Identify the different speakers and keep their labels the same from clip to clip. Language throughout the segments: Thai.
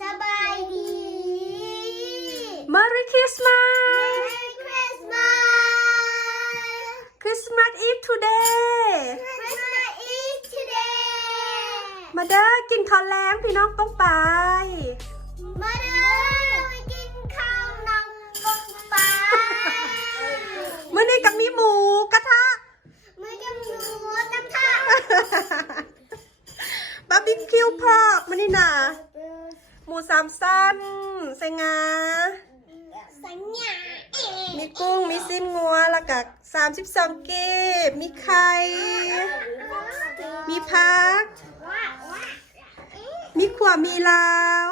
Speaker 1: สบายดี
Speaker 2: Merry Christmas
Speaker 1: Merry Christmas
Speaker 2: Christmas Eve today
Speaker 1: Christmas Eve today
Speaker 2: มาเด้อกินข้าวแล้งพี่น้องต้องไป
Speaker 1: มาเด้อไปกินข้าวน้องปงปลา
Speaker 2: มื้อนี้ก็มีหมูกระทะ
Speaker 1: มือจะหมูกระทะ
Speaker 2: บาร์บีคิวพอกมื้อนี้น่ะ หมูสามสั้นใส่งา
Speaker 1: สัญญาเอง
Speaker 2: มีกุ้ง มีสิ้นงัวแล้วก็32กีบมีไข่ มีพัก
Speaker 1: ว้าว้า
Speaker 2: มีขวามีลาว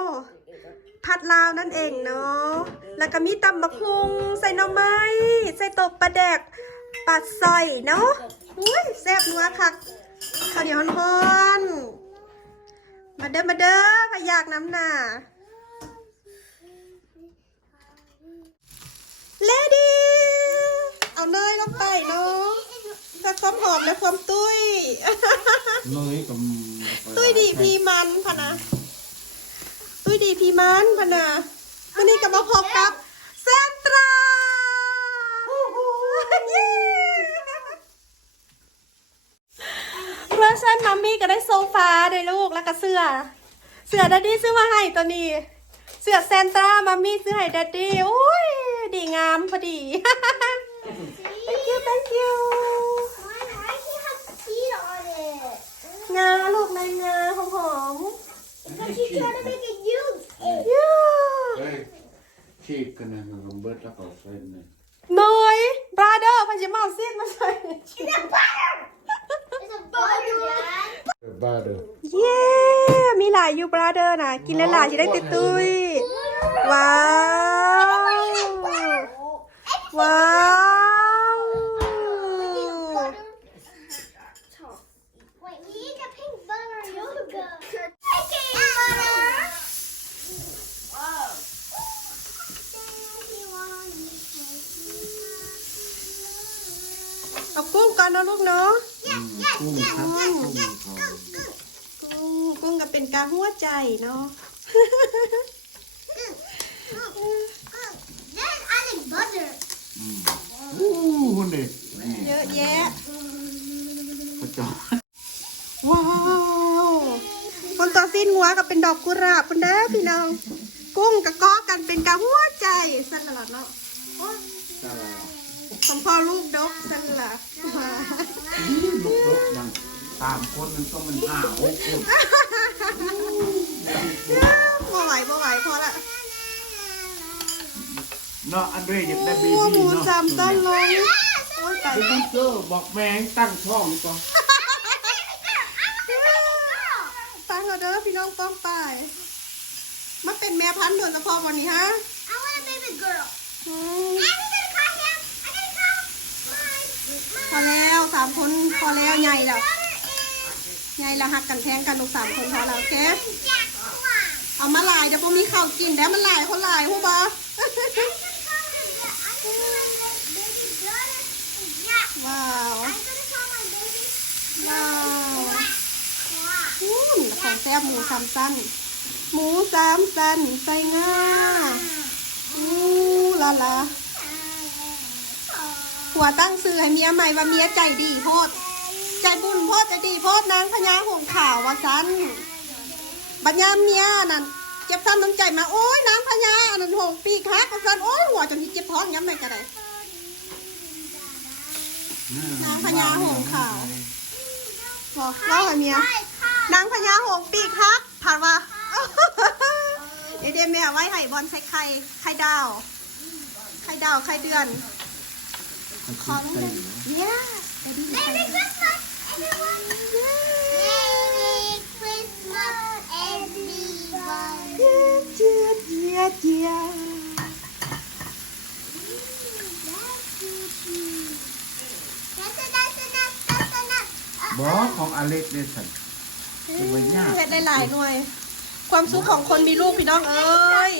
Speaker 2: ผัดลาวนั่นเองเนาะ แล้วก็มีตำมะคุงใส่หน่อไม้ ใส่ตบปลาแดกปัดซอยเนาะอุ้ยแซ่บนัวคักข้าวเหนียวฮ้อนๆ มาเด้อมาเด้อพะยากน้ำหนาเลดี้เอาเนยลงไปเนาะเพื่อความหอมและความตุ้ย
Speaker 3: เนยกับ
Speaker 2: ตุ้ยดีพีมันพะนะ ตุ้ยดีพีมันพะนะวันนี้ก็มาพบกับเซนตราเย้เพราะฉะนั้น มี่ก็ได้โซฟาด้วยลูกแล้วก็เสื้อ เสื้อดัดดี้ซื้อมาให้ตัวนี้ เสื้อเซนตรามัมมี่ซื้อให้ดัดดี้โอ้ยดีงามพอดี thank you thank you งาลูกในงาหอม
Speaker 1: Because he's trying to make it use
Speaker 2: ๆยู
Speaker 3: เฮ้ยชีกกันนะกับเบิร์ดแล้วก็เส้นเนี่ย
Speaker 2: เนยบราเดอร์พันจะมาเอาซีดมาใส่
Speaker 1: It's a butter It's a butter
Speaker 3: brother เย้
Speaker 2: มีหลายอยู่บราเดอร์นะ กินแล้วหลายจะได้ติดตุ้ยว้าว ว้าว เอากุ้งกันนะลูกเนาะ
Speaker 3: กุ้งครับกุ้งทอง
Speaker 2: กุ้งกุ้งก็เป็นกาหัวใจเนาะ
Speaker 1: Then I like butter.
Speaker 3: อู้หุ่นเด็ก
Speaker 2: เยอะแยะ
Speaker 3: กระจอก
Speaker 2: ว้าวคนต่อสิ้นหัวก็เป็นดอกกุหลาบคุณเด้อพี่น้อง กุ้งกับก้อกันเป็นกาหัวใจสั่นละล่ะเนาะ ของพ่อลูกดกสั่นละ
Speaker 3: ลุกลุกยังตามคนมันต้องมันห้าหกคน
Speaker 2: บ่ไหวบ่ไหวพอละ
Speaker 3: เนาะอันเดรอยากได้บี
Speaker 2: โอ้
Speaker 3: บี
Speaker 2: หมู
Speaker 3: เนาะ
Speaker 2: สามต้นเลยโอ้ยตาย
Speaker 3: บีบีเจอบอกแมงตั้งท้องก่อน
Speaker 2: ฟังเราเด้อพี่น้องป้องไปมาเป็นแม่พันธุ์โดยเฉพาะวันนี้ฮะ
Speaker 1: I want a baby girl.
Speaker 2: อืม
Speaker 1: I'm gonna call him. I'm gonna call my
Speaker 2: พอแล้วสามคนพอแล้วใหญ่แล้วใหญ่ล้วหักกันแทงกันลูกสามคนพอแล้วโอเคเอามาหลายเดี๋ยวพวกมีข้าวกินเดี๋ยวมันหลายคนหลายผู้บอ
Speaker 1: I'm gonna call him. I'm gonna call my baby brother is Jack.
Speaker 2: ว้าวว้าว
Speaker 1: Quack. Quack.
Speaker 2: อืมของแซ่บหมูสามสั้นหมูสามสั้นใส่งาอู้ลาลา หัวตั้งซื้อให้เมียใหม่ว่าเมียใจดีโพดใจบุญโพดใจดีโพดนางพญาหงข่าวว่าสันบัญญามเมียนั่นเจ็บซ้ำน้ำใจมาโอ้ยนางพญาอันนั้นหงปีกฮักว่าสันโอ้ยหัวจนที่เจ็บท้องย้ำไปกระไดนางพญาหงส์ขาวบอกเล่าให้เมียนางพญาหงปีกฮักผ่านว่าเดี๋ยวเดี๋ยวแม่ไว้ให้บอลใส่ไข่ไข่ดาว ไข่ดาวไข่เดือน ของเล่นเนี่ย
Speaker 1: Merry Christmas, everyone. Merry Christmas, everyone.
Speaker 2: เจียเจียเจีย
Speaker 1: That's enough, enough, yeah
Speaker 3: บอกของอเล็กเนี่ยสันเป็นไว้ยาก
Speaker 2: เฮ็ดหลายๆหน่วย ความสุขของคนมีลูกพี่น้องเอ้ย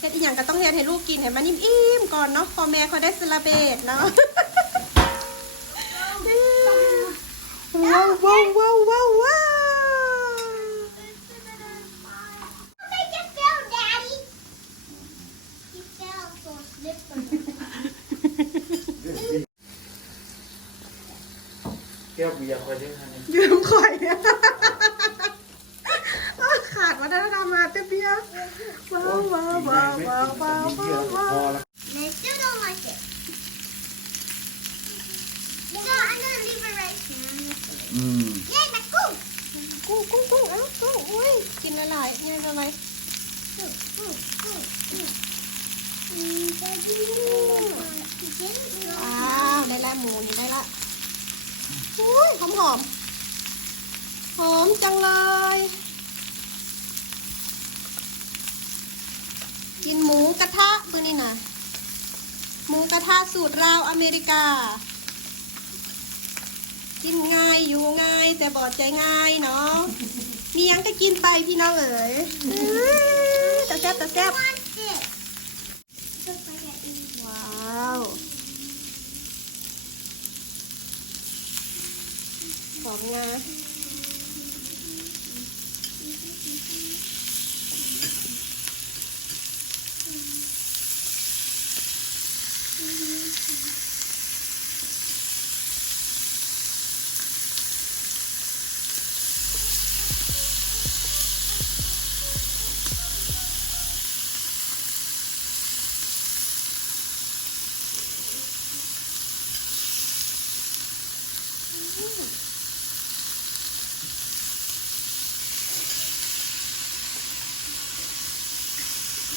Speaker 2: เฮ็ดอีหยังก็ต้องเฮ็ดให้ลูกกินให้มันอิ่มๆก่อนเนาะพ่อแม่เขาได้สละเบดเนาะ ว้าวว้าวว้าวว้าวว้าว
Speaker 1: Make it feel
Speaker 3: เบียร์คอยได้ไหม
Speaker 2: ยืมข่อย ขาดวัฒนธรรมมาเตี้ยเบี้ยว้าวว้าวว้าวว้าวว้าว
Speaker 3: เบีย
Speaker 2: ว้าว
Speaker 3: ร์พ
Speaker 2: ว้า
Speaker 3: อ
Speaker 2: ว
Speaker 3: ละ
Speaker 1: They still don't like it. So I'm gonna leave it right here.
Speaker 3: อืม
Speaker 1: Yay, my cool.
Speaker 2: กุ้งกุ้งกุ้งเอ้ากุ้งอุ้ยกินอะไรกินอะไร
Speaker 1: Cool, cool, cool, cool. Mm, Daddy. Chicken.
Speaker 2: อ้าวได้ละหมูนี่ได้ละอุ้ยหอมหอมหอมจังเลย กินหมูกระทะตัวนี้นะหมูกระทะสูตรราวอเมริกา กินง่าย อยู่ง่าย แต่บอดใจง่ายเนาะมียังก็กินไปพี่น้องเอ๋ยตะแซ่บตะแซ่บว้าวหอมงา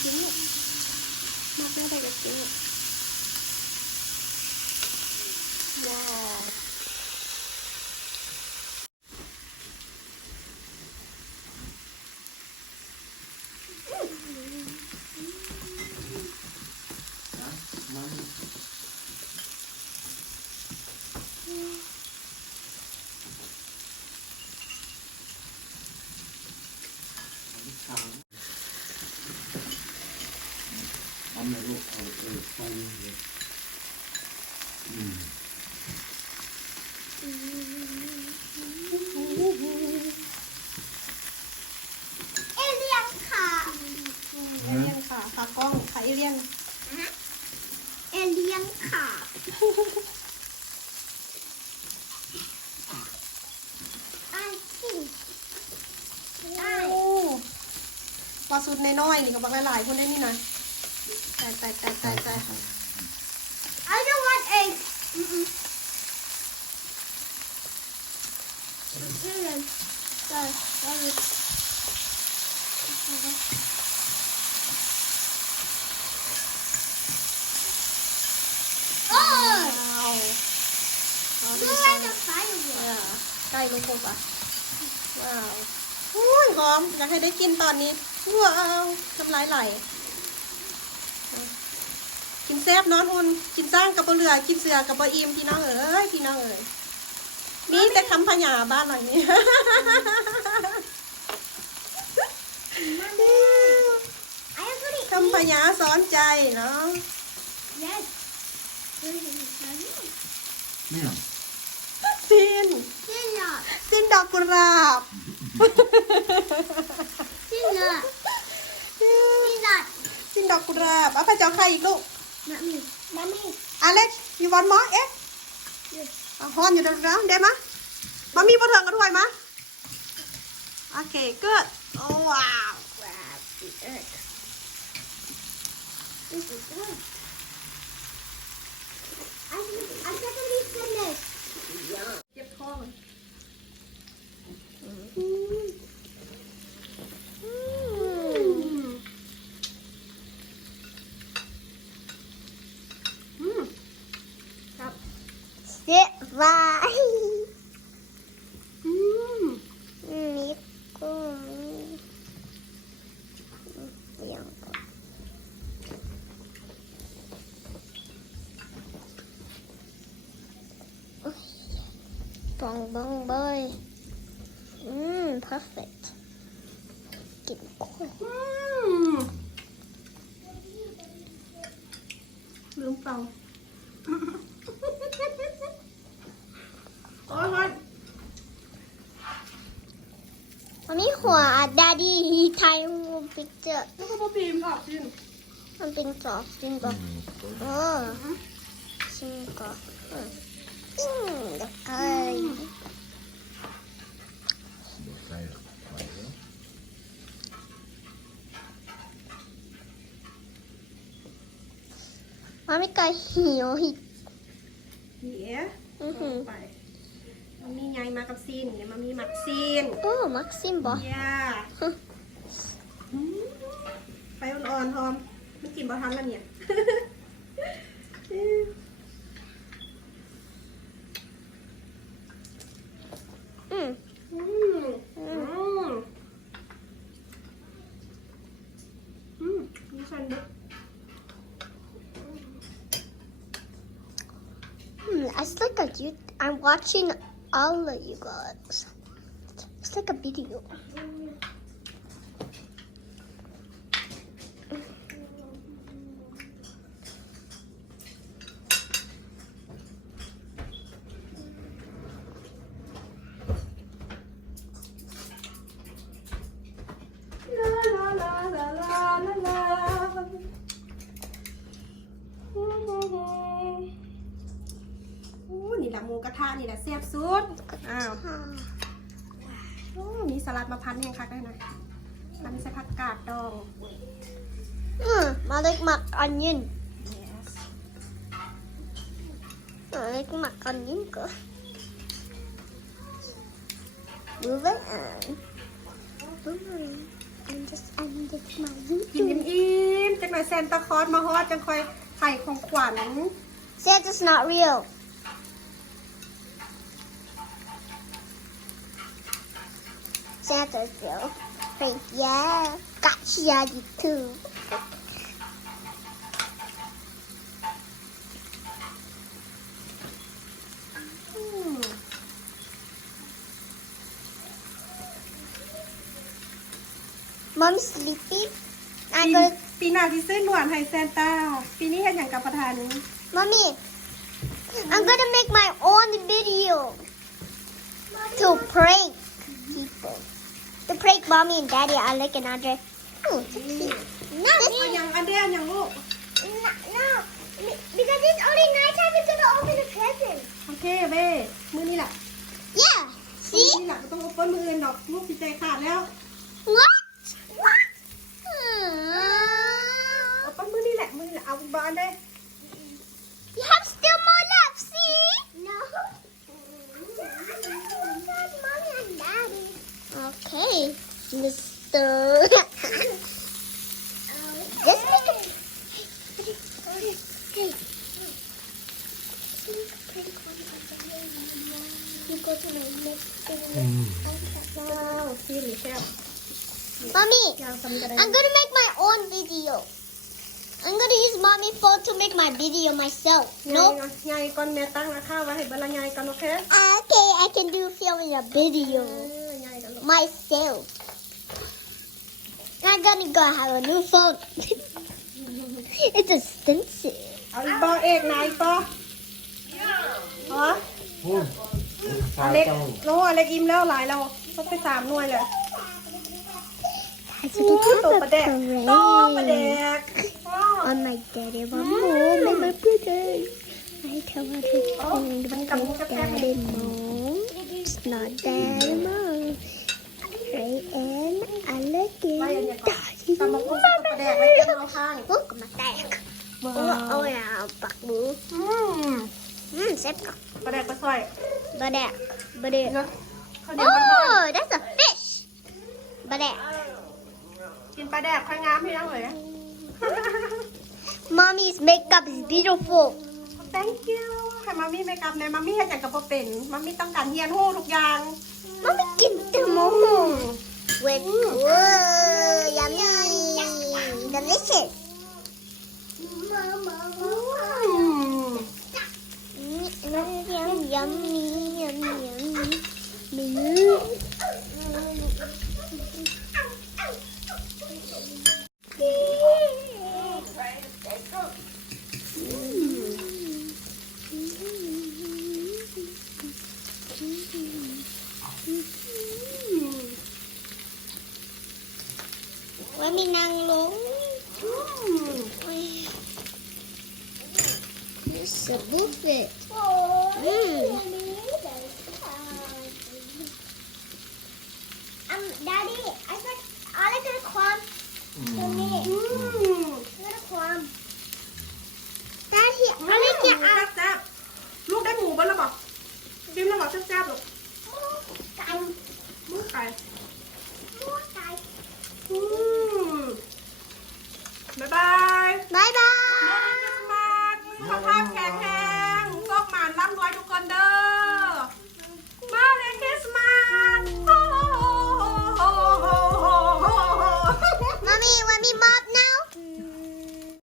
Speaker 2: กินลูกมากไม่ได้ก็กินลูกว้าว
Speaker 3: มัน เอาไม่รู้เอาเออตรงเลยอืม
Speaker 1: Alien car.
Speaker 2: เอเลี่ยนค่ะขากล้องขาเอเลี่ยน
Speaker 1: Alien car. I think.
Speaker 2: โอ้ปลาสุดในน้อยๆนี่กับบางหลายๆคนได้นี่นะตายตายตายตายตาย
Speaker 1: I don't want eggs. Mm-mm. Mm-mm. Sorry. Sorry. Oh!
Speaker 2: ว้าว
Speaker 1: Look like a firework.
Speaker 2: ใกล้ลูกปุ๊บอะ ว้าวอุ้ยหอมอยากให้ได้กินตอนนี้ ว้าวน้ำลายไหลกินแซ่บเนอนอุ่นกินสร้างกับบะเรือกินเสือกับบะอิมพี่น้องเอ๋ยพี่น้องเอ๋ยมีแต่คำพญาบ้านหลังนี้
Speaker 1: I am gonna
Speaker 2: คำพญาสอนใจเนาะ
Speaker 1: Yes.
Speaker 3: เนี่ย
Speaker 2: สิ้น
Speaker 1: Peanut.
Speaker 2: สิ้นดอกกุหลาบ
Speaker 1: Peanut. Peanut.
Speaker 2: สิ้นดอกกุหลาบเอา ไปเจ้าใครอีกลูก
Speaker 1: Mommy. Mommy.
Speaker 2: อเล็กยูวอนมอเอ๊ะ
Speaker 1: Yes.
Speaker 2: เอาฮอนอยู่ตรงนั้นได้มะมามีบะเถิงกันด้
Speaker 1: Goodbye. หัวดาดี้ไทยมูพิกเจอร์
Speaker 2: แล้วก็พอพีมค่ะจิน
Speaker 1: มันเป็นซอสจริงป่ะเออชิมก่อนอืมอืมโอเค
Speaker 3: ใส่ไปแล้ว
Speaker 1: มาไม่ไกลหิวหิ
Speaker 2: เหี้ย
Speaker 1: อือหือ
Speaker 2: ไป มันมีไงมากับซีนเนี่ยมันมีหมักซีน
Speaker 1: โอ้มักซิมบอ
Speaker 2: ย่าอืมไปอ่อนๆหอม มันกินบ่ทันแล้วเนี่ย
Speaker 1: อืม
Speaker 2: อืมอืมอืมนี่ฉันเด็ก
Speaker 1: Hmm, it's like a you. I'm watching all of you guys. It's like a video.
Speaker 2: หละหมูกระทะนี่แหละแซ่บสุด อ้าว
Speaker 1: Ah.
Speaker 2: โอ้มีสลัดมาพันแห้งคักได้นะแล้วมีใส่ผักกาดดอง
Speaker 1: Mm, I like my onion.
Speaker 2: yes
Speaker 1: I like my onion. Go. Move it on. Move on. And just end it my
Speaker 2: กิน
Speaker 1: YouTube.
Speaker 2: อิ่มๆจังหน่อยแซนตาคลอสมาฮอดจังคอยไข่ของขวัญ
Speaker 1: Santa's not real. Santa's real. Frank, yeah. Gotcha, you too.
Speaker 2: อืม
Speaker 1: Mom's sleepy.
Speaker 2: ปี
Speaker 1: I'm gonna
Speaker 2: ปีหน้าที่ซื้อหนวดให้แซนต้า ปีนี้เห็นอย่างกับประธาน
Speaker 1: Mommy, I'm gonna make my own video to prank people. To prank mommy and daddy, I like another. Oh, so cute. No,
Speaker 2: เอาอย่างอันเดียวอย่างลูก
Speaker 1: no, no, because it's only nighttime. We're gonna open the present.
Speaker 2: โอเคเบ้มือนี่แหละ
Speaker 1: Yeah.
Speaker 2: มือ
Speaker 1: See?
Speaker 2: นี่แหละก็ต้องเอาเปิ้ลมืออื่นดอกลูกจิตใจขาดแล้ว
Speaker 1: What? What?
Speaker 2: เอาเปิ้ลมือนี่แหละมือนี่แหละเอาบอลได้
Speaker 1: You have still more left. See? No. Mommy and daddy. Okay, Mister. Just make it. Hey. You go to my next
Speaker 2: ว้าวซีนหรือแซ่บ
Speaker 1: Mommy,
Speaker 2: ยางสำคัญ
Speaker 1: I'm gonna make my own video. I'm gonna use mommy phone to make my video myself.
Speaker 2: ไง
Speaker 1: No?
Speaker 2: ไงก่อนแม่ตั้งราคาไว้ให้เบลาไงก่อนโอเค
Speaker 1: Okay, I can do filming a
Speaker 2: เอ
Speaker 1: video
Speaker 2: อไงกันลูก
Speaker 1: myself. I'm gonna go have a new phone. it's expensive.
Speaker 2: เอาอีกบอเอกไหนอีกบอฮะ
Speaker 3: โอ้ย
Speaker 2: อเล็กโลอเล็กอิ่มแล้วหลายเราต้องไปสามหน่วยเลย
Speaker 1: I
Speaker 2: โอ้ยตัวประแดกตัวประแดก
Speaker 1: on my daddy, my mom, and my brother. I tell her to find my daddy, mom. It's not daddy, mom. I am a lucky
Speaker 2: ไปอันเนี้ยก่อน
Speaker 1: daddy.
Speaker 2: ตำมะกุ้งตัวประแดกไว้กันเอาข้าง
Speaker 1: Look, my dad.
Speaker 2: ว้า
Speaker 1: Oh,
Speaker 2: ว
Speaker 1: oh yeah, back boo.
Speaker 2: อืม
Speaker 1: Mmm, sip.
Speaker 2: ประแดกปลาสร้อย
Speaker 1: Badak. Badak.
Speaker 2: เนาะเขาวเดียวกันทอด
Speaker 1: Oh, that's a fish. Badak.
Speaker 2: กินปลาแดกค่อยงามพี่ยังเลย
Speaker 1: Mommy's makeup is beautiful.
Speaker 2: thank you ให้มามี่เมคอัพในมามี่ให้จังกับพ่อเป็นมามี่ต้องการเฮียนหู้ทุกอย่าง
Speaker 1: Mommy get the moon. With whoa, yummy, delicious.
Speaker 2: อืม
Speaker 1: Mm, yum, yummy, yummy, yummy.